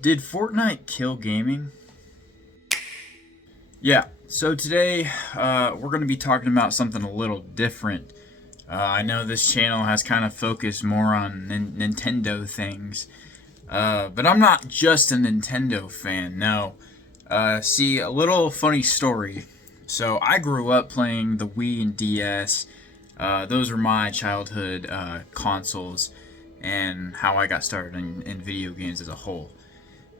Did Fortnite kill gaming? Yeah, so today we're going to be talking about something a little different. I know this channel has kind of focused more on Nintendo things, but I'm not just a Nintendo fan, no. See, a little funny story. So I grew up playing the Wii and DS. Those were my childhood consoles and how I got started in video games as a whole.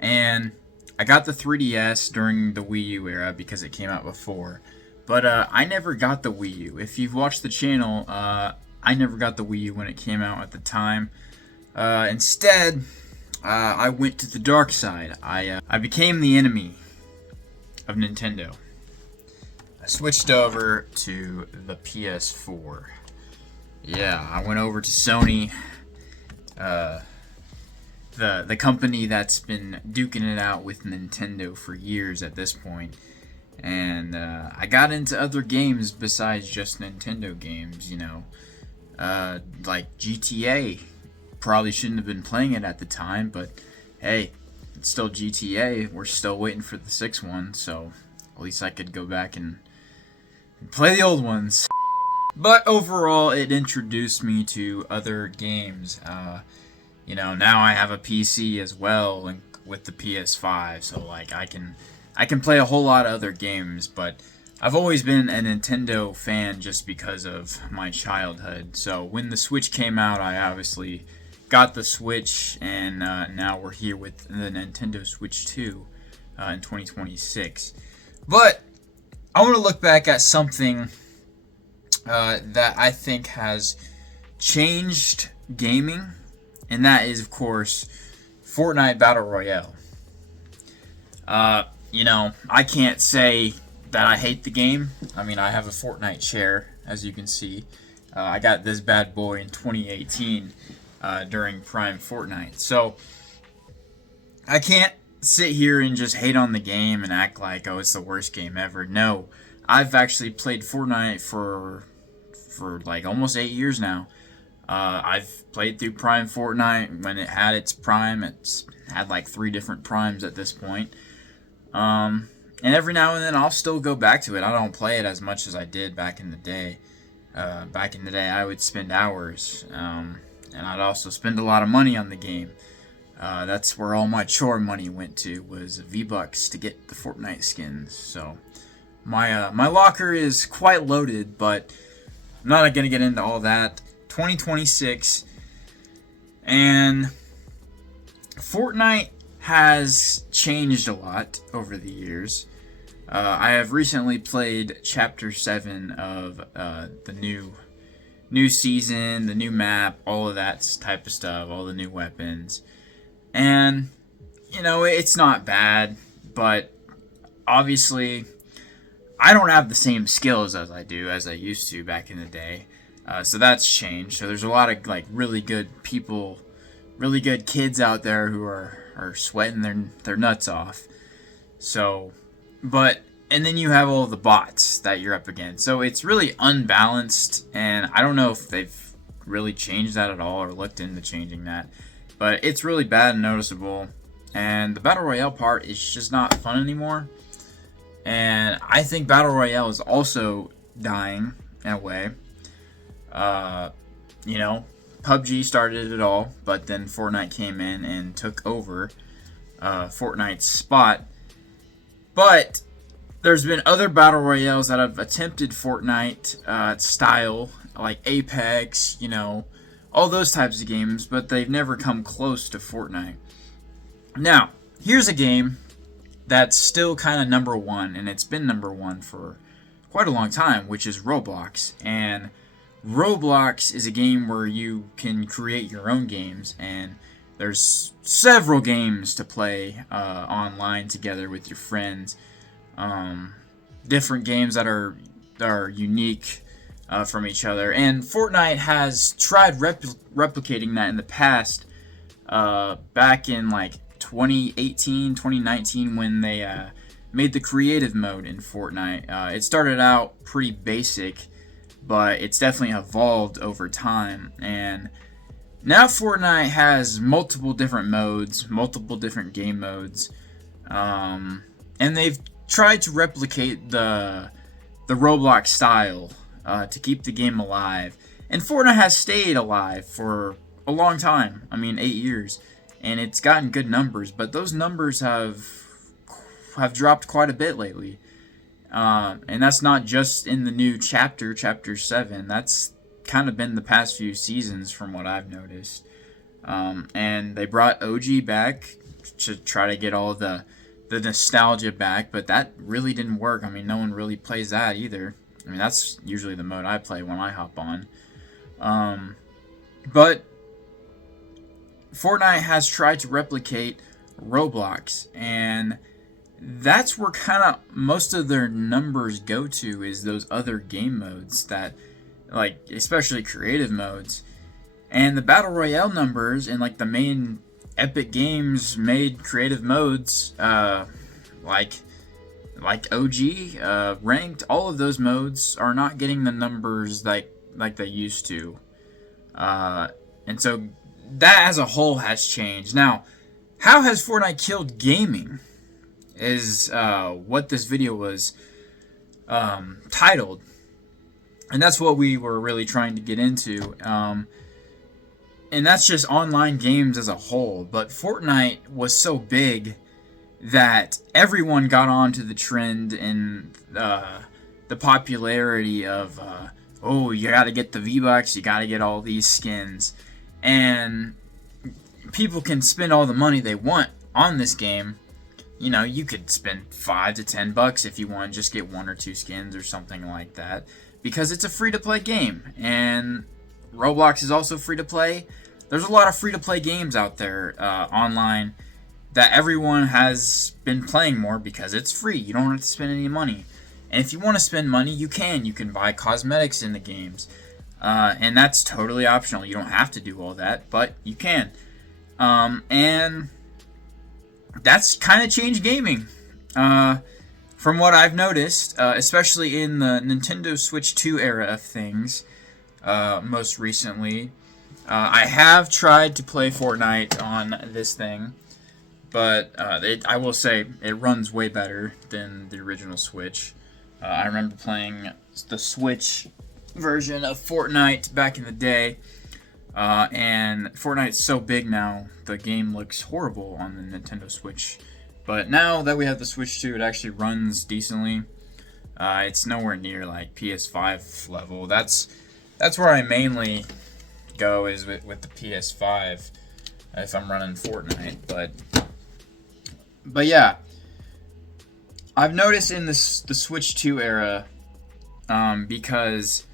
And I got the 3DS during the Wii U era because it came out before. But I never got the Wii U. If you've watched the channel, I never got the Wii U when it came out at the time. Instead, I went to the dark side. I became the enemy of Nintendo. I switched over to the PS4. Yeah, I went over to Sony. The company that's been duking it out with Nintendo for years at this point. And I got into other games besides just Nintendo games, like GTA. Probably shouldn't have been playing it at the time, but hey, it's still GTA. We're still waiting for the sixth one, so at least I could go back and play the old ones. But overall, it introduced me to other games. Now I have a PC as well and with the PS5, so like I can play a whole lot of other games, but I've always been a Nintendo fan just because of my childhood. So when the Switch came out, I obviously got the Switch, and now we're here with the Nintendo Switch 2 in 2026. But I want to look back at something that I think has changed gaming, and that is, of course, Fortnite Battle Royale. I can't say that I hate the game. I mean, I have a Fortnite chair, as you can see. I got this bad boy in 2018 during Prime Fortnite. So, I can't sit here and just hate on the game and act like, oh, it's the worst game ever. No, I've actually played Fortnite for like almost 8 years now. I've played through Prime Fortnite when it had its Prime. It's had like 3 different Primes at this point. And every now and then I'll still go back to it. I don't play it as much as I did back in the day. Back in the day, I would spend hours, and I'd also spend a lot of money on the game. That's where all my chore money went to, was V-Bucks to get the Fortnite skins. So my locker is quite loaded, but I'm not going to get into all that. 2026, and Fortnite has changed a lot over the years. I have recently played Chapter 7 of the new season, the new map, all of that type of stuff, all the new weapons. And, it's not bad, but obviously I don't have the same skills as I used to back in the day. So that's changed. So there's a lot of like really good people, really good kids out there who are sweating their nuts off. So, and then you have all the bots that you're up against. So it's really unbalanced, and I don't know if they've really changed that at all or looked into changing that. But it's really bad and noticeable. And the Battle Royale part is just not fun anymore. And I think Battle Royale is also dying in a way. PUBG started it all, but then Fortnite came in and took over Fortnite's spot. But there's been other Battle Royales that have attempted Fortnite style, like Apex, all those types of games, but they've never come close to Fortnite. Now, here's a game that's still kind of number one, and it's been number one for quite a long time, which is Roblox. And Roblox is a game where you can create your own games, and there's several games to play online together with your friends. Different games that are unique from each other. And Fortnite has tried replicating that in the past, back in like 2018, 2019, when they made the creative mode in Fortnite. It started out pretty basic, but it's definitely evolved over time. And Now Fortnite has multiple different modes, multiple different game modes, and they've tried to replicate the Roblox style to keep the game alive. And Fortnite has stayed alive for a long time. I mean, 8 years, and it's gotten good numbers. But those numbers have dropped quite a bit lately. And that's not just in the new chapter 7. That's kind of been the past few seasons from what I've noticed. And they brought OG back to try to get all the nostalgia back, but that really didn't work. I mean, no one really plays that either. I mean, that's usually the mode I play when I hop on. But Fortnite has tried to replicate Roblox, and that's where kind of most of their numbers go to, is those other game modes that, like, especially creative modes. And the Battle Royale numbers and, like, the main Epic Games made creative modes, like OG, ranked, all of those modes are not getting the numbers like they used to. And so that as a whole has changed. Now, how has Fortnite killed gaming is what this video was titled. And that's what we were really trying to get into. And that's just online games as a whole. But Fortnite was so big that everyone got onto the trend and the popularity of, oh, you gotta get the V-Bucks, you gotta get all these skins. And people can spend all the money they want on this game. You know, you could spend $5 to $10 if you want to just get 1 or 2 skins or something like that. Because it's a free-to-play game. And Roblox is also free to play. There's a lot of free to play games out there online that everyone has been playing more because it's free. You don't have to spend any money. And if you want to spend money, you can. You can buy cosmetics in the games. And that's totally optional. You don't have to do all that, but you can. And that's kind of changed gaming. From what I've noticed, especially in the Nintendo Switch 2 era of things. Most recently, I have tried to play Fortnite on this thing, but I will say it runs way better than the original Switch. I remember playing the Switch version of Fortnite back in the day, and Fortnite's so big now, the game looks horrible on the Nintendo Switch. But now that we have the Switch 2, it actually runs decently. It's nowhere near like PS5 level. That's where I mainly go, is with the PS5 if I'm running Fortnite. But yeah, I've noticed in the Switch 2 era, because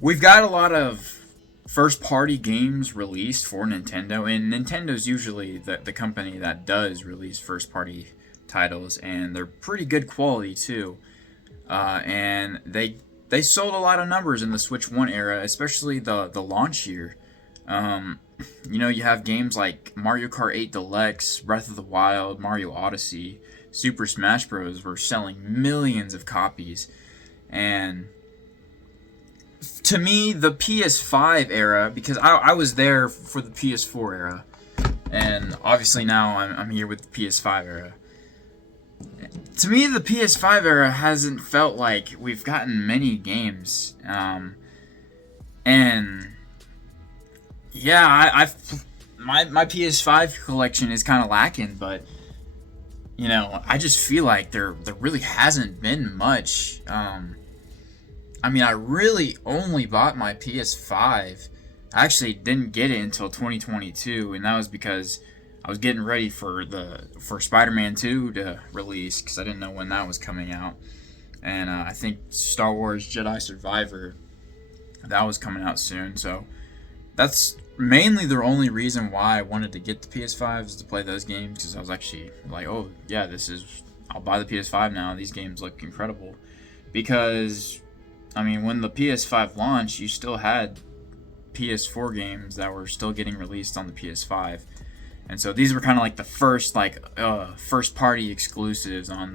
we've got a lot of first-party games released for Nintendo, and Nintendo's usually the company that does release first-party titles, and they're pretty good quality too. And they sold a lot of numbers in the Switch 1 era, especially the launch year. You know, you have games like Mario Kart 8 Deluxe, Breath of the Wild, Mario Odyssey, Super Smash Bros. Were selling millions of copies. And to me, the PS5 era, because I was there for the PS4 era, and obviously now I'm here with the PS5 era. To me, the PS5 era hasn't felt like we've gotten many games, and yeah, my PS5 collection is kind of lacking, but you know, I just feel like there really hasn't been much. I mean, I really only bought my PS5. I actually didn't get it until 2022, and that was because I was getting ready for Spider-Man 2 to release, because I didn't know when that was coming out. And I think Star Wars Jedi Survivor, that was coming out soon. So that's mainly the only reason why I wanted to get the PS5, is to play those games, because I was actually like, oh yeah, I'll buy the PS5 now. These games look incredible. Because, I mean, when the PS5 launched, you still had PS4 games that were still getting released on the PS5. And so these were kind of like the first first party exclusives on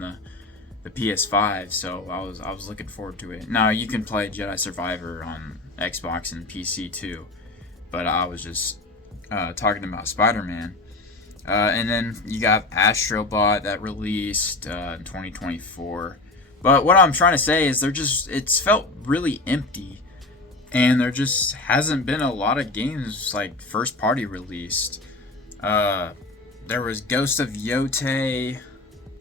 the PS5. So I was looking forward to it. Now you can play Jedi Survivor on Xbox and PC too. but I was just talking about Spider-Man. And then you got Astrobot that released in 2024. But what I'm trying to say is it's felt really empty, and there just hasn't been a lot of games like first party released. There was Ghost of Yote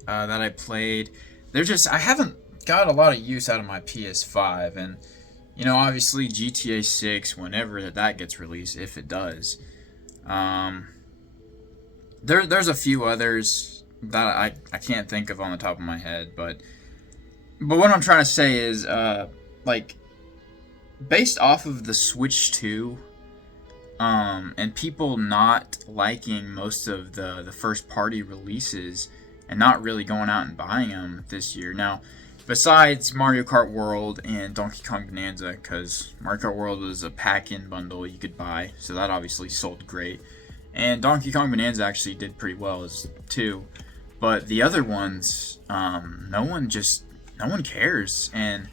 that I played. I haven't got a lot of use out of my PS5, and obviously GTA 6 whenever that gets released, if it does. There's a few others that I can't think of on the top of my head, but what I'm trying to say is like based off of the Switch 2 and people not liking most of the first party releases and not really going out and buying them this year. Now, besides Mario Kart World and Donkey Kong Bonanza, because Mario Kart World was a pack-in bundle you could buy, so that obviously sold great. And Donkey Kong Bonanza actually did pretty well too. But the other ones, no one cares. And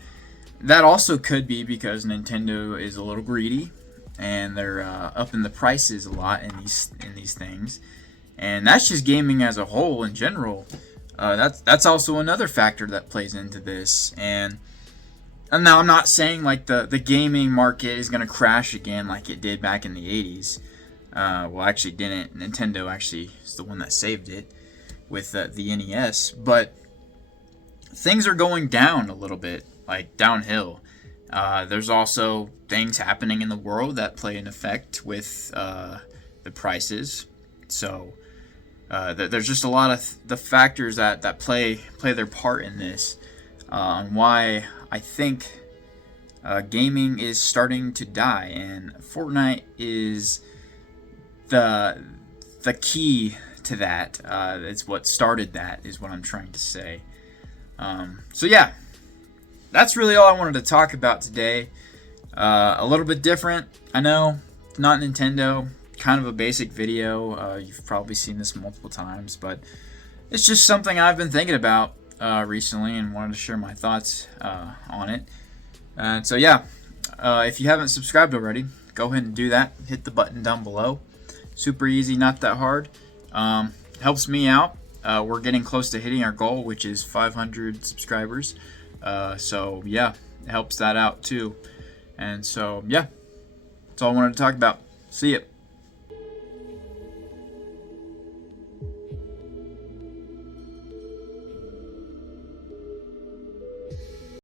that also could be because Nintendo is a little greedy, and they're upping the prices a lot in these things. And that's just gaming as a whole in general. That's also another factor that plays into this. And now I'm not saying like the gaming market is gonna crash again like it did back in the 80s. Well, actually didn't. Nintendo actually is the one that saved it with the NES. But things are going down a little bit, like downhill. There's also things happening in the world that play an effect with the prices. So there's just a lot of the factors that play their part in this, on why I think gaming is starting to die, and Fortnite is the key to that. It's what started that, is what I'm trying to say. So yeah, that's really all I wanted to talk about today. A little bit different, I know, not Nintendo, kind of a basic video. You've probably seen this multiple times, but it's just something I've been thinking about recently and wanted to share my thoughts on it. And so yeah, if you haven't subscribed already, go ahead and do that. Hit the button down below. Super easy, not that hard. Helps me out. We're getting close to hitting our goal, which is 500 subscribers. So yeah, it helps that out too. And so yeah, that's all I wanted to talk about. See ya.